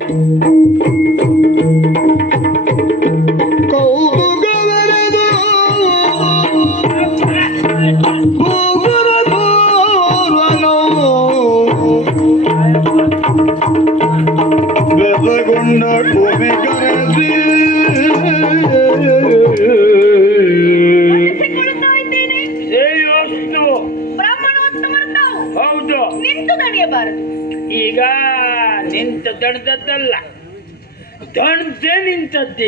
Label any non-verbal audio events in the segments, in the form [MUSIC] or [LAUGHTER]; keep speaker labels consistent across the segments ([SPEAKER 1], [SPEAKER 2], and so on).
[SPEAKER 1] Thank you.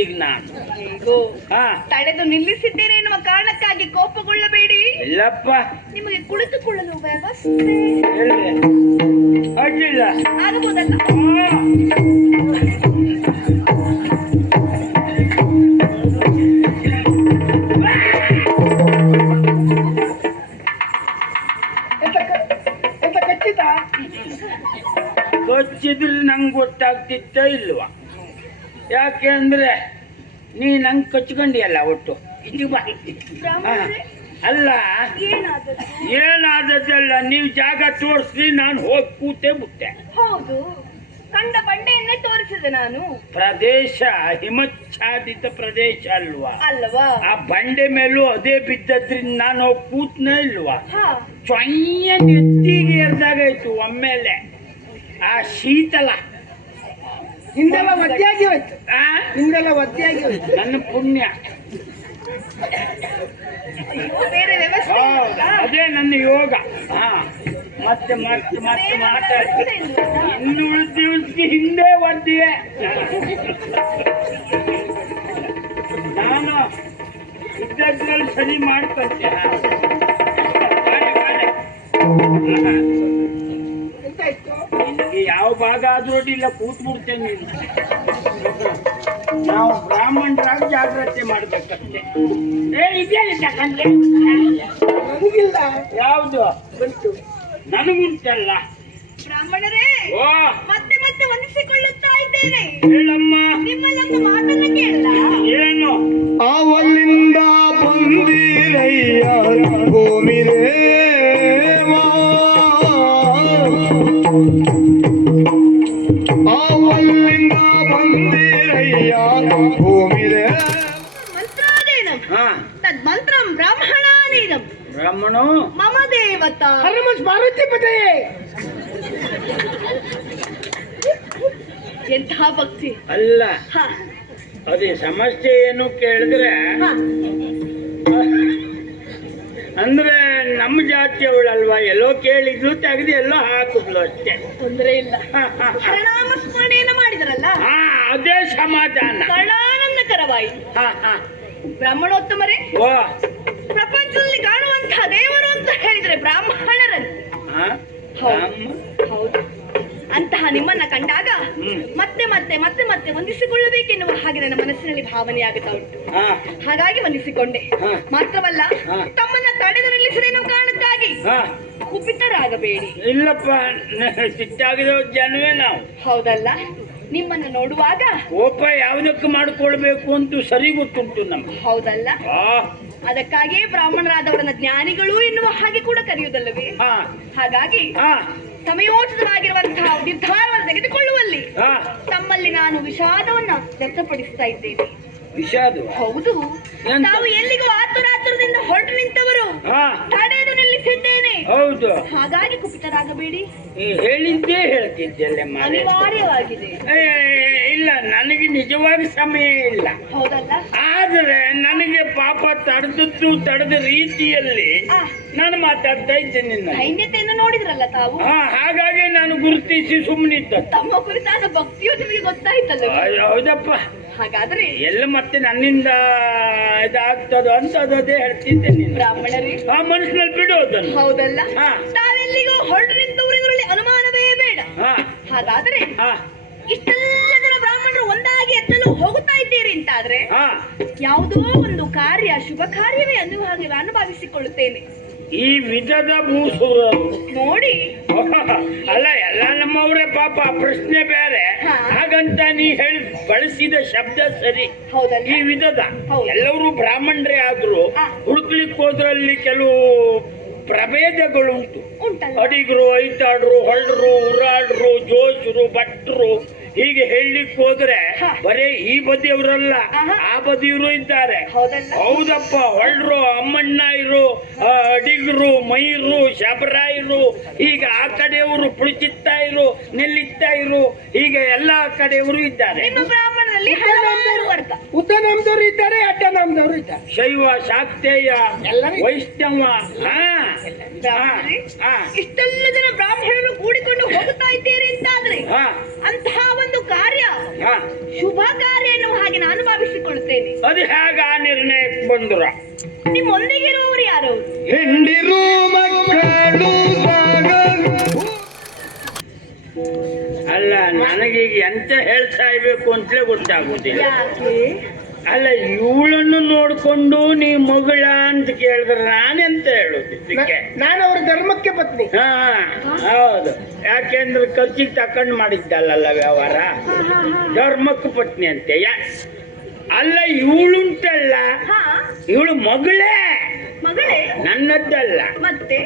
[SPEAKER 2] ಈಗ ನಾನು.
[SPEAKER 1] ಹೇಗೋ
[SPEAKER 2] ಹಾ
[SPEAKER 1] ತಡೆದು ನಿಲ್ಲಿಸಿದ್ದೇನೆ ಎನ್ನುವ ಕಾರಣಕ್ಕಾಗಿ ಕೋಪಗೊಳ್ಳಬೇಡಿ.
[SPEAKER 2] ಇಲ್ಲಪ್ಪ
[SPEAKER 1] ನಿಮಗೆ ಕುಳಿತುಕೊಳ್ಳಲು ವ್ಯವಸ್ಥೆ.
[SPEAKER 2] ಹೇಳಿದೆ ಅಡ್ಡಿಲ್ಲ.
[SPEAKER 1] ಆಗಬಹುದಲ್ಲ
[SPEAKER 2] ಯಾಕೆ ಅಂದ್ರೆ ನೀ ನಂಗೆ ಕಚ್ಕೊಂಡಿಯಲ್ಲ ಒಟ್ಟು? ಇದು ಬಾ. ಅಲ್ಲ.
[SPEAKER 1] ಏನಾದದ್ದು?
[SPEAKER 2] ಏನಾದದ್ದಲ್ಲ ನೀವು ಜಾಗ ತೋರಿಸಿ ನಾನು ಹೋಗಿ ಕೂತೆ ಬಿಟ್ಟೆ
[SPEAKER 1] ಹೌದು. ಕಂಡ ಬಂಡೆಯನ್ನೇ ತೋರಿಸಿದೆ ನಾನು.
[SPEAKER 2] ಪ್ರದೇಶ ಹಿಮಚ್ಛಾದಿತ ಪ್ರದೇಶ ಅಲ್ವಾ?
[SPEAKER 1] ಅಲ್ವಾ?
[SPEAKER 2] ಆ ಬಂಡೆ ಮೇಲೂ ಅದೇ ಬಿದ್ದದ್ರಿಂದ ನಾನು ಹೋಗಿ ಕೂತ್ನೇ ಇಲ್ವಾ? ಚೊಯ್ಯ ನೆತ್ತಿಗೆ ಎರ್ದಾಗಾಯ್ತು ಒಮ್ಮೆಲೆ. ಆ ಶೀತಲ.
[SPEAKER 3] ಹಿಂದೆಲ್ಲ ಒದ್ದೆಯಾಗಿ ಹೋಯ್ತು.
[SPEAKER 2] ಆ
[SPEAKER 3] ಹಿಂದೆಲ್ಲ ಒದ್ದೆಯಾಗಿ ಹೋಯ್ತು.
[SPEAKER 2] ನನ್ನ ಪುಣ್ಯ. ಅದೇ ನನ್ನ ಯೋಗ. ಹಾ ಮತ್ತೆ ಮತ್ತೆ ಮತ್ತೆ ಮಾತಾಡ್ತೀನಿ? ಇನ್ನು ದಿವಸಕ್ಕೆ ಹಿಂದೆ ಒದ್ದಿವೆ ನಾನು ಇದ್ದದ್ರಲ್ಲಿ ಸರಿ ಮಾಡ್ಕೊಂತೆ ಹಾ. ಮಾಡಿ, ಮಾಡಿ. ಹಾ.
[SPEAKER 3] ಎಂತಾಯ್ತು
[SPEAKER 2] ನಿನಗೆ ಯಾವ ಭಾಗ ಆದ್ರೂ ಇಲ್ಲ ಕೂತ್ ಬಿಡ್ತೇನೆ ನೀನು. ನಾವು ಬ್ರಾಹ್ಮಣರಾಗಿ ಜಾಗ್ರತೆ ಮಾಡ್ಬೇಕಷ್ಟೇ. ಏ
[SPEAKER 3] ನನಗಿಲ್ಲ
[SPEAKER 2] ಯಾವುದು?
[SPEAKER 3] ಬಂತು.
[SPEAKER 2] ನನಗುಂಟಲ್ಲ
[SPEAKER 1] ಬ್ರಾಹ್ಮಣರೇ
[SPEAKER 2] ಓ.
[SPEAKER 1] ಮತ್ತೆ ಮತ್ತೆ ವಂದಿಸಿಕೊಳ್ಳುತ್ತಾ ಇದ್ದೇನೆ.
[SPEAKER 2] ಹೇಳಮ್ಮ.
[SPEAKER 1] ನಿಮ್ಮಲ್ಲೊಂದು ಮಾತನ್ನ ಕೇಳಲ್ಲ
[SPEAKER 2] ಏನು?
[SPEAKER 4] ಅವಲಿಂದ ಬಂದಿರಯ್ಯ.
[SPEAKER 2] ಹಾ
[SPEAKER 1] ತದ್ಮಂತ್ರಂ ಬ್ರಾಹ್ಮಣಾನೇನಂ
[SPEAKER 2] मम
[SPEAKER 1] ಮಮ ದೇವತಾ
[SPEAKER 3] ಪಾರ್ವತಿ ಪದೇ
[SPEAKER 1] ಎಂತಹ ಭಕ್ತಿ?
[SPEAKER 2] ಅಲ್ಲ
[SPEAKER 1] ಹ,
[SPEAKER 2] ಅದೇ ಸಮಸ್ಯೆ ಏನು ಕೇಳಿದ್ರೆ
[SPEAKER 1] ಹ.
[SPEAKER 2] ಅಂದ್ರೆ ನಮ್ಮ ಜಾತಿಯವಳಲ್ವಾ? ಎಲ್ಲೋ ಕೇಳಿದ್ಲು ತೆಗೆದು ಎಲ್ಲೋ ಹಾಕಿದ್ಲು ಅಷ್ಟೇ.
[SPEAKER 1] ತೊಂದರೆ ಇಲ್ಲ.
[SPEAKER 2] ಹಾ,
[SPEAKER 1] ಸ್ಮರಣೆಯನ್ನು ಮಾಡಿದ್ರಲ್ಲ?
[SPEAKER 2] ಹಾ ಅದೇ ಸಮಾಧಾನ.
[SPEAKER 1] ಕರ್ಣಾನಂದಕರವಾಯಿತು.
[SPEAKER 2] ಹಾ ಹಾ.
[SPEAKER 1] ಬ್ರಾಹ್ಮಣೋತ್ತಮರೇ? ಪ್ರಪಂಚದಲ್ಲಿ ಕಾಣುವಂತಹ ದೇವರು ಅಂತ ಹೇಳಿದ್ರೆ ಬ್ರಾಹ್ಮಣರನ್ನು. ಹೌದು. ಅಂತಹ ನಿಮ್ಮನ್ನ ಕಂಡಾಗ. ಮತ್ತೆ ಮತ್ತೆ ಮತ್ತೆ ಮತ್ತೆ ವಂದಿಸಿಕೊಳ್ಳಬೇಕೆನ್ನುವ ಹಾಗೆ ನನ್ನ ಮನಸ್ಸಿನಲ್ಲಿ ಭಾವನೆ ಆಗುತ್ತಾ
[SPEAKER 2] ಉಂಟು.
[SPEAKER 1] ಹಾಗಾಗಿ ವಂದಿಸಿಕೊಂಡೆ. ಮಾತ್ರವಲ್ಲ ತಮ್ಮನ್ನ ತಡೆದು ನಿಲ್ಲಿಸಲೇನೋ ಕಾರಣಕ್ಕಾಗಿ ಕುಪಿತರಾಗಬೇಡಿ.
[SPEAKER 2] ಇಲ್ಲಪ್ಪ ಸಿಟ್ಟಾಗಿರೋ ಜನವೇ ನಾವು.
[SPEAKER 1] ಹೌದಲ್ಲ? ನಿಮ್ಮನ್ನ ನೋಡುವಾಗ
[SPEAKER 2] ಕೋಪ ಯಾವುದಕ್ಕೆ ಮಾಡಿಕೊಳ್ಬೇಕು ಅಂತ ಸರಿ ಗೊತ್ತುಂಟು ನಮ್ಗೆ.
[SPEAKER 1] ಹೌದಲ್ಲ?
[SPEAKER 2] ಆ.
[SPEAKER 1] ಅದಕ್ಕಾಗಿಯೇ ಬ್ರಾಹ್ಮಣರಾದವರನ್ನ ಜ್ಞಾನಿಗಳು ಎನ್ನುವ ಹಾಗೆ ಕೂಡ ಕರೆಯುವುದಲ್ಲವೇ?
[SPEAKER 2] ಹಾ.
[SPEAKER 1] ಹಾಗಾಗಿ
[SPEAKER 2] ಆ,
[SPEAKER 1] ಸಮಯೋಚಿತವಾಗಿರುವಂತಹ ನಿರ್ಧಾರವನ್ನು ತೆಗೆದುಕೊಳ್ಳುವಲ್ಲಿ ತಮ್ಮಲ್ಲಿ ನಾನು ವಿಷಾದವನ್ನ ವ್ಯಕ್ತಪಡಿಸ್ತಾ ಇದ್ದೇನೆ.
[SPEAKER 2] ವಿಷಾದ
[SPEAKER 1] ಹೌದು.
[SPEAKER 2] ಎಂತ?
[SPEAKER 1] ತಾವು ಎಲ್ಲಿಗೂ ಆತುರಾತುರದಿಂದ ಹೊರಟು ನಿಂತವರು. ತಡೆದ
[SPEAKER 2] ಹೌದು.
[SPEAKER 1] ಹಾಗಾಗಿ ಕುಪಿತರಾಗಬೇಡಿ.
[SPEAKER 2] ಹೇಳಿದ್ದೆ ಹೇಳ್ತಿದ್ದೆಲ್ಲ ಮಾರೆ.
[SPEAKER 1] ಅನಿವಾರ್ಯವಾಗಿದೆ.
[SPEAKER 2] ಇಲ್ಲ ನನಗೆ ನಿಜವಾಗಿ ಸಮಯ ಇಲ್ಲ.
[SPEAKER 1] ಹೌದಲ್ಲ?
[SPEAKER 2] ಆದರೆ ನನಗೆ ಪಾಪ ತಡೆದದ್ದು ತಡೆದ ರೀತಿಯಲ್ಲಿ ನಾನು ಮಾತಾಡ್ತಾ ಇದ್ದೇನೆ ನಿನ್ನ
[SPEAKER 1] ದೈನ್ಯತೆಯನ್ನು ನೋಡಿದ್ರಲ್ಲ ತಾವು?
[SPEAKER 2] ಹಾಗಾಗಿ ನಾನು ಗುರುತಿಸಿ ಸುಮ್ಮನಿದ್ದ
[SPEAKER 1] ತಮ್ಮ ಕುರಿತಾದ ಭಕ್ತಿಯು ನಿಮಗೆ ಗೊತ್ತಾಯ್ತಲ್ಲ
[SPEAKER 2] ಹೌದಪ್ಪ.
[SPEAKER 1] ಹಾಗಾದ್ರೆ
[SPEAKER 2] ಎಲ್ಲ ಮತ್ತೆ ನನ್ನಿಂದ ಇದಾಗ್ತದೋ ಅಂತ ಅದೇ ಹೇಳ್ತಿದ್ದೆ
[SPEAKER 1] ಬ್ರಾಹ್ಮಣರಿ.
[SPEAKER 2] ಆ ಮನಸ್ಸಿನಲ್ಲಿ ಬಿಡೋದನ್ನು
[SPEAKER 1] ಹೌದಲ್ಲ?
[SPEAKER 2] ಹಾ.
[SPEAKER 1] ತಾವೆಲ್ಲಿಗೂ ಹೊರಟು ನಿಂತವರು ಅನುಮಾನವೇ ಬೇಡ.
[SPEAKER 2] ಹಾ.
[SPEAKER 1] ಹಾಗಾದ್ರೆ
[SPEAKER 2] ಹಾ.
[SPEAKER 1] ಇಷ್ಟೆಲ್ಲ ಜನ ಬ್ರಾಹ್ಮಣರು ಒಂದಾಗಿ ಎತ್ತಲು ಹೋಗುತ್ತಾ ಇದ್ದೀರಿ ಅಂತಾದ್ರೆ
[SPEAKER 2] ಹಾ.
[SPEAKER 1] ಯಾವುದೋ ಒಂದು ಕಾರ್ಯ ಶುಭ ಕಾರ್ಯವೇ ಅನ್ನುವ ಹಾಗೆ ನಾನು ಭಾವಿಸಿಕೊಳ್ಳುತ್ತೇನೆ.
[SPEAKER 2] ಈ ವಿಧದ ಭೂಸುರರು
[SPEAKER 1] ನೋಡಿ. [LAUGHS]
[SPEAKER 2] ಅಲ್ಲ ಎಲ್ಲ ನಮ್ಮವರೇ ಪಾಪ ಪ್ರಶ್ನೆ ಬೇರೆ. ಹಾಗಂತ ನೀ ಹೇಳಿ ಬಳಸಿದ ಶಬ್ದ ಸರಿ. ಈ ವಿಧದ. ಎಲ್ಲರೂ ಬ್ರಾಹ್ಮಣರೇ ಆದ್ರೂ. ಹುಡುಕ್ಲಿಕ್ಕೆ ಹೋದ್ರಲ್ಲಿ ಕೆಲವು ಪ್ರಭೇದಗಳುಂಟು. ಅಡಿಗರು ಐತಾಡ್ರು ಹೊಳ್ಳರು ಉರಾಡ್ರು ಜೋಶರು ಭಟ್ರು ಹೀಗೆ ಹೇಳಲಿಕ್ಕೆ ಹೋದ್ರೆ ಬರೀ ಈ ಬದಿಯವರಲ್ಲ ಆ ಬದಿಯವರು ಇದ್ದಾರೆ. ಹೌದಪ್ಪ ಹೊಳ್ರು ಅಮ್ಮಣ್ಣ ಇರು ಅಡಿಗರು ಮೈರು ಶಬರಾಯರು ಈಗ ಆ ಕಡೆಯವರು ಪುಳಿಚಿತ್ತಾಯರು ನೆಲ್ಲಿತ್ತಾಯರು ಹೀಗೆ ಎಲ್ಲಾ ಕಡೆಯವರು ಇದ್ದಾರೆ.
[SPEAKER 3] ಉತ್ತ ನಮ್ದವ್ರು ಇದ್ದಾರೆ ಅಡ್ಡ ನಮ್ದವ್ರು ಇದ್ದಾರೆ
[SPEAKER 2] ಶೈವ ಶಾಕ್ತೇಯ ವೈಷ್ಣವ
[SPEAKER 1] ಇಷ್ಟೆಲ್ಲ ಜನ ಬ್ರಾಹ್ಮಣರು ಕೂಡಿಕೊಂಡು ಹೋಗುತ್ತಾ ಇದ್ದೀರಿ ಅಂತಾದ್ರೆ
[SPEAKER 2] ಹಾ.
[SPEAKER 1] ಅಂತಹ ಒಂದು ಕಾರ್ಯ ಶುಭ ಕಾರ್ಯ ಎನ್ನುವ ಹಾಗೆ ನಾನು ಭಾವಿಸಿಕೊಳ್ಳುತ್ತೇನೆ.
[SPEAKER 2] ಅದು ಹೇಗ ಆ ನಿರ್ಣಯಕ್ಕೆ ಬಂದ್ರ?
[SPEAKER 1] ನಿಮ್ಮೊಂದಿಗಿರುವವರು ಯಾರು?
[SPEAKER 4] ಹೆಂಡಿರು ಮಕ್ಕಳು
[SPEAKER 2] ಅಲ್ಲ ನನಗೀಗ ಎಂತ ಹೇಳ್ತಾ ಇರ್ಬೇಕು ಅಂತಲೇ ಗೊತ್ತಾಗುದಿಲ್ಲ. ಅಲ್ಲ ಇವಳನ್ನು ನೋಡ್ಕೊಂಡು ನೀ ಮಗಳ ಅಂತ ಕೇಳಿದ್ರೆ ನಾನೆಂತ ಹೇಳುದು ಇದಕ್ಕೆ?
[SPEAKER 3] ನಾನು ಅವ್ರ ಧರ್ಮಕ್ಕೆ ಪತ್ನಿ.
[SPEAKER 2] ಹಾ ಹೌದು. ಯಾಕೆಂದ್ರೆ ಖರ್ಚಿಗೆ ತಕೊಂಡ್ ಮಾಡಿದ್ದಲ್ಲ ವ್ಯವಹಾರ? ಧರ್ಮಕ್ಕೆ ಪತ್ನಿ ಅಂತೆ. ಯಾ ಅಲ್ಲ ಇವಳುಂಟಲ್ಲ ಇವಳು ಮಗಳೇ.
[SPEAKER 1] ಮಗಳೇ?
[SPEAKER 2] ನನ್ನದ್ದಲ್ಲ.
[SPEAKER 1] ಮತ್ತೆ?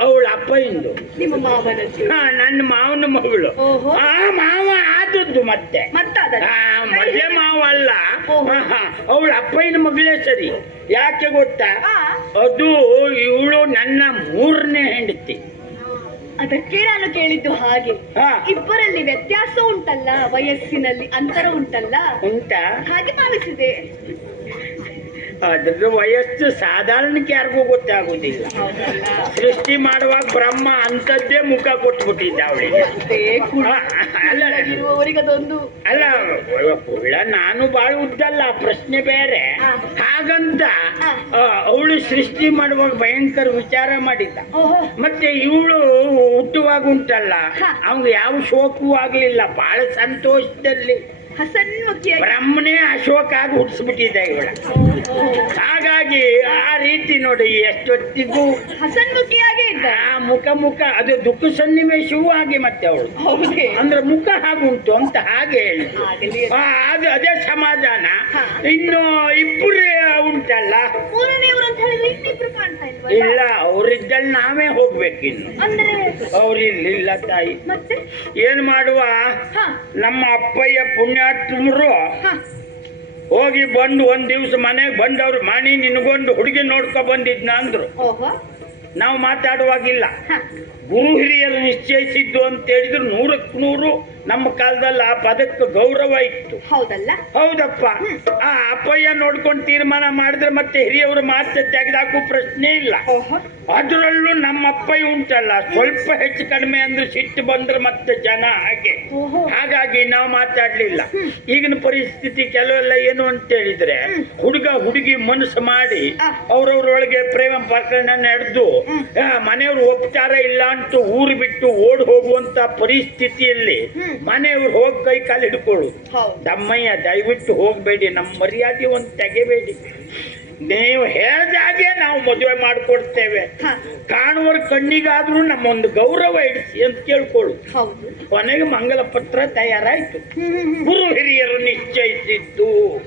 [SPEAKER 2] ಅವಳ ಅಪ್ಪಯಿಂದ
[SPEAKER 1] ನಿಮ್ಮ ಮಾವನದ್ದು
[SPEAKER 2] ಹಾ ನನ್ನ ಮಾವನ ಮಗಳು.
[SPEAKER 1] ಓಹೋ.
[SPEAKER 2] ಆ ಮಾವ ಆದದ್ದು ಮತ್ತೆ.
[SPEAKER 1] ಮತ್ತಾದ?
[SPEAKER 2] ಆ ಮೊದಲೇ ಮಾವ ಅಲ್ಲ.
[SPEAKER 1] ಓಹೋ.
[SPEAKER 2] ಅವಳ ಅಪ್ಪಯ್ಯನ ಮಗಳೇ ಸರಿ. ಯಾಕೆ ಗೊತ್ತಾ?
[SPEAKER 1] ಆ.
[SPEAKER 2] ಅದು ಇವಳು ನನ್ನ ಮೂರನೇ ಹೆಂಡತಿ.
[SPEAKER 1] ಅದಕ್ಕೆ ನಾನು ಕೇಳಿದ್ದು ಹಾಗೆ.
[SPEAKER 2] ಹಾ.
[SPEAKER 1] ಇಬ್ಬರಲ್ಲಿ ವ್ಯತ್ಯಾಸ ಉಂಟಲ್ಲ? ವಯಸ್ಸಿನಲ್ಲಿ ಅಂತರ ಉಂಟಲ್ಲ?
[SPEAKER 2] ಉಂಟಾ?
[SPEAKER 1] ಹಾಗೆ ಭಾವಿಸಿದೆ.
[SPEAKER 2] ಅದ್ರ ವಯಸ್ಸು ಸಾಧಾರಣಕ್ಕೆ ಯಾರಿಗೂ ಗೊತ್ತಾಗುದಿಲ್ಲ
[SPEAKER 1] ಹೌದಲ್ಲ
[SPEAKER 2] ಸೃಷ್ಟಿ ಮಾಡುವಾಗ ಬ್ರಹ್ಮ ಅಂತದ್ದೇ ಮುಖ ಕೊಟ್ಬಿಟ್ಟಿದ್ದ ಅವಳಿಗೆ. ಅಲ್ಲ ಅಲ್ಲ ನಾನು ಬಾಳು ಉದ್ದಲ್ಲ ಪ್ರಶ್ನೆ ಬೇರೆ. ಹಾಗಂತ ಅವಳು ಸೃಷ್ಟಿ ಮಾಡುವಾಗ ಭಯಂಕರ ವಿಚಾರ ಮಾಡಿದ್ದ. ಮತ್ತೆ ಇವಳು ಹುಟ್ಟುವಾಗ ಉಂಟಲ್ಲ. ಅವ್ಗೆ ಯಾವ ಶೋಕವೂ ಆಗ್ಲಿಲ್ಲ ಬಹಳ ಸಂತೋಷದಲ್ಲಿ.
[SPEAKER 1] ಹಸನ್ಮುಖಿಯಾಗಿ
[SPEAKER 2] ಬ್ರಹ್ಮನೇ ಅಶೋಕ ಆಗಿ ಹುಟ್ಟಿಸ್ಬಿಟ್ಟಿದ್ದ ಇವಳ. ಹಾಗಾಗಿ ಆ ರೀತಿ ನೋಡಿ ಎಷ್ಟೊತ್ತಿಗೂ
[SPEAKER 1] ಹಸನ್ಮುಖಿಯಾಗಿ
[SPEAKER 2] ಆ ಮುಖ ಮುಖ ಅದು ದುಃಖ ಸನ್ನಿವೇಶವೂ ಹಾಗೆ ಮತ್ತೆ ಅವಳು.
[SPEAKER 1] ಹೌದೇ.
[SPEAKER 2] ಅಂದ್ರೆ ಮುಖ ಹಾಗುಂಟು ಅಂತ ಹಾಗೆ ಹೇಳಿ.
[SPEAKER 1] ಆಗಲಿ
[SPEAKER 2] ಆ, ಅದು ಅದೇ ಸಮಾಧಾನ.
[SPEAKER 1] ಹಾ.
[SPEAKER 2] ಇನ್ನು ಇಬ್ಬರು ಉಂಟಲ್ಲ?
[SPEAKER 1] ಮೂರನೆಯವರು ಅಂತ ಹೇಳಿದ್ರೆ ಇನ್ನಿಬ್ರು ಕಾಣ್ತಾ ಇಲ್ವಲ್ಲ
[SPEAKER 2] ಇಲ್ಲ ಅವರಿದ್ದಲ್ಲಿ ನಾವೇ ಹೋಗ್ಬೇಕಿನ್ನು.
[SPEAKER 1] ಅಂದ್ರೆ?
[SPEAKER 2] ಅವ್ರಿಲ್ಲಿಲ್ಲ ತಾಯಿ.
[SPEAKER 1] ಮತ್ತೆ?
[SPEAKER 2] ಏನ್ ಮಾಡುವ?
[SPEAKER 1] ಹಾ.
[SPEAKER 2] ನಮ್ಮ ಅಪ್ಪಯ್ಯ ಪುಣ್ಯಾತ್ಮರು
[SPEAKER 1] ಹಾ.
[SPEAKER 2] ಹೋಗಿ ಬಂದು ಒಂದ್ ದಿವ್ಸ ಮನೆಗೆ ಬಂದವ್ರು ಮಣಿ ನಿನ್ಗೊಂದು ಹುಡುಗಿ ನೋಡ್ಕೊ ಬಂದಿದ್ನ ಅಂದ್ರು.
[SPEAKER 1] ಓಹೋ.
[SPEAKER 2] ನಾವು ಮಾತಾಡುವಾಗಿಲ್ಲ. ಗುರು ಹಿರಿಯರು ನಿಶ್ಚಯಿಸಿದ್ದು ಅಂತ ಹೇಳಿದ್ರು ನೂರಕ್ಕೆ ನೂರು. ನಮ್ಮ ಕಾಲದಲ್ಲಿ ಆ ಪದಕ್ಕೆ ಗೌರವ ಇತ್ತು.
[SPEAKER 1] ಹೌದಲ್ಲ?
[SPEAKER 2] ಹೌದಪ್ಪ. ಆ ಅಪ್ಪಯ್ಯ ನೋಡ್ಕೊಂಡು ತೀರ್ಮಾನ ಮಾಡಿದ್ರೆ ಮತ್ತೆ ಹಿರಿಯವರು ಮಾತು ತೆಗೆದಾಕು ಪ್ರಶ್ನೆ ಇಲ್ಲ. ಅದರಲ್ಲೂ ನಮ್ಮ ಅಪ್ಪಯ್ಯ ಉಂಟಲ್ಲ ಸ್ವಲ್ಪ ಹೆಚ್ಚು ಕಡಿಮೆ ಅಂದ್ರೆ ಸಿಟ್ಟು ಬಂದ್ರೆ ಮತ್ತೆ ಜನ ಹಾಗೆ. ಹಾಗಾಗಿ ನಾವು ಮಾತಾಡ್ಲಿಲ್ಲ. ಈಗಿನ ಪರಿಸ್ಥಿತಿ ಕೆಲವೆಲ್ಲ ಏನು ಅಂತ ಹೇಳಿದ್ರೆ ಹುಡುಗ ಹುಡುಗಿ ಮನಸ್ಸು ಮಾಡಿ. ಅವ್ರವ್ರೊಳಗೆ ಪ್ರೇಮ ಪ್ರಕರಣ ನಡೆದು ಮನೆಯವರು ಒಪ್ತಾರ ಇಲ್ಲ ಅಂತ ಊರು ಬಿಟ್ಟು ಓಡ್ ಹೋಗುವಂತ ಪರಿಸ್ಥಿತಿಯಲ್ಲಿ. ಮನೆಯವ್ರು ಹೋಗಿ ಕೈ ಕಾಲು ಹಿಡ್ಕೊಳ್ಳು.
[SPEAKER 1] ಹೌದು.
[SPEAKER 2] ದಮ್ಮಯ್ಯ ದಯವಿಟ್ಟು ಹೋಗಬೇಡಿ. ನಮ್ಮ ಮರ್ಯಾದೆ ಒಂದು ತೆಗೆಬೇಡಿ. ನೀವು ಹೇಳ್ದಾಗೆ ನಾವು ಮದುವೆ ಮಾಡಿಕೊಡ್ತೇವೆ. ಕಾಣುವರ ಕಣ್ಣಿಗಾದ್ರೂ ನಮ್ಮೊಂದು ಗೌರವ ಇಡಿಸಿ ಅಂತ ಕೇಳ್ಕೊಳ್ಳು. ಕೊನೆಗೆ ಮಂಗಲ ಪತ್ರ ತಯಾರಾಯ್ತು ಗುರು ಹಿರಿಯರು ನಿಶ್ಚಯಿಸಿದ್ದು.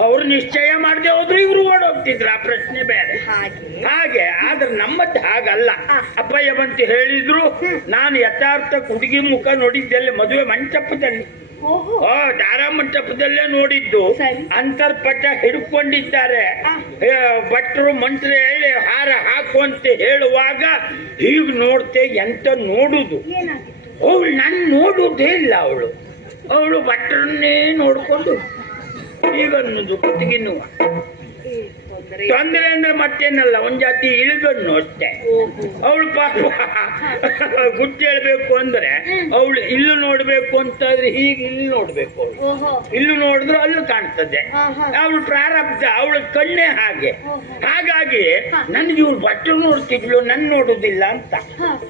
[SPEAKER 2] ಅವ್ರು ನಿಶ್ಚಯ ಮಾಡದೆ ಹೋದ್ರೆ ಇವ್ರು ಆ ಪ್ರಶ್ನೆ ಬೇರೆ.
[SPEAKER 1] ಹಾಗೆ.
[SPEAKER 2] ಆದ್ರೆ ನಮ್ಮದ್ದು ಹಾಗಲ್ಲ.
[SPEAKER 1] ಅಪ್ಪಯ್ಯವಂತ
[SPEAKER 2] ಅಪ್ಪಯ್ಯ ಬಂತು ಹೇಳಿದ್ರು ನಾನು ಯಥಾರ್ಥ ಹುಡುಗಿ ಮುಖ ನೋಡಿದ್ದೆಲ್ಲ ಮದುವೆ ಮಂಟಪದಲ್ಲಿ. ಓ ದಾರಾ ಮಂಟಪದಲ್ಲೇ ನೋಡಿದ್ದು. ಅಂತರ್ಪಟ ಹಿಡ್ಕೊಂಡಿದ್ದಾರೆ. ಭಟ್ರು ಮಂತ್ರ ಹೇಳಿ ಹಾರ ಹಾಕು ಅಂತ ಹೇಳುವಾಗ ಹೀಗ್ ನೋಡ್ತೆ ಎಂತ ನೋಡುದು. ಅವಳು ನನ್ ನೋಡುವುದೇ ಇಲ್ಲ ಅವಳು. ಅವಳು ಭಟ್ರನ್ನೇ ನೋಡ್ಕೊಂಡು ಈಗ ಅನ್ನೋದು ಕುತ್ತಿಗಿನ್ನುವ
[SPEAKER 1] ತೊಂದರೆ
[SPEAKER 2] ಅಂದ್ರೆ ಮತ್ತೇನಲ್ಲ ಒಂದ್ ಜಾತಿ ಇಳಿದಣ್ಣು ಅಷ್ಟೇ. ಅವಳು ಪಾಪ. ಗುಟ್ಟು ಹೇಳ್ಬೇಕು ಅಂದ್ರೆ ಅವಳು ಇಲ್ಲು ನೋಡ್ಬೇಕು ಅಂತಾದ್ರೆ ಹೀಗೆ ಇಲ್ಲಿ ನೋಡ್ಬೇಕು ಅವಳು. ಇಲ್ಲೂ ನೋಡಿದ್ರು ಅಲ್ಲೂ ಕಾಣ್ತದೆ. ಅವಳು ಪ್ರಾರಬ್ಧ ಅವಳ ಕಣ್ಣೇ ಹಾಗೆ. ಹಾಗಾಗಿ. ನನ್ಗೆ ಇವಳು ಬಟ್ಟೆ ನೋಡ್ತಿದ್ಲು ನನ್ ನೋಡುದಿಲ್ಲ ಅಂತ.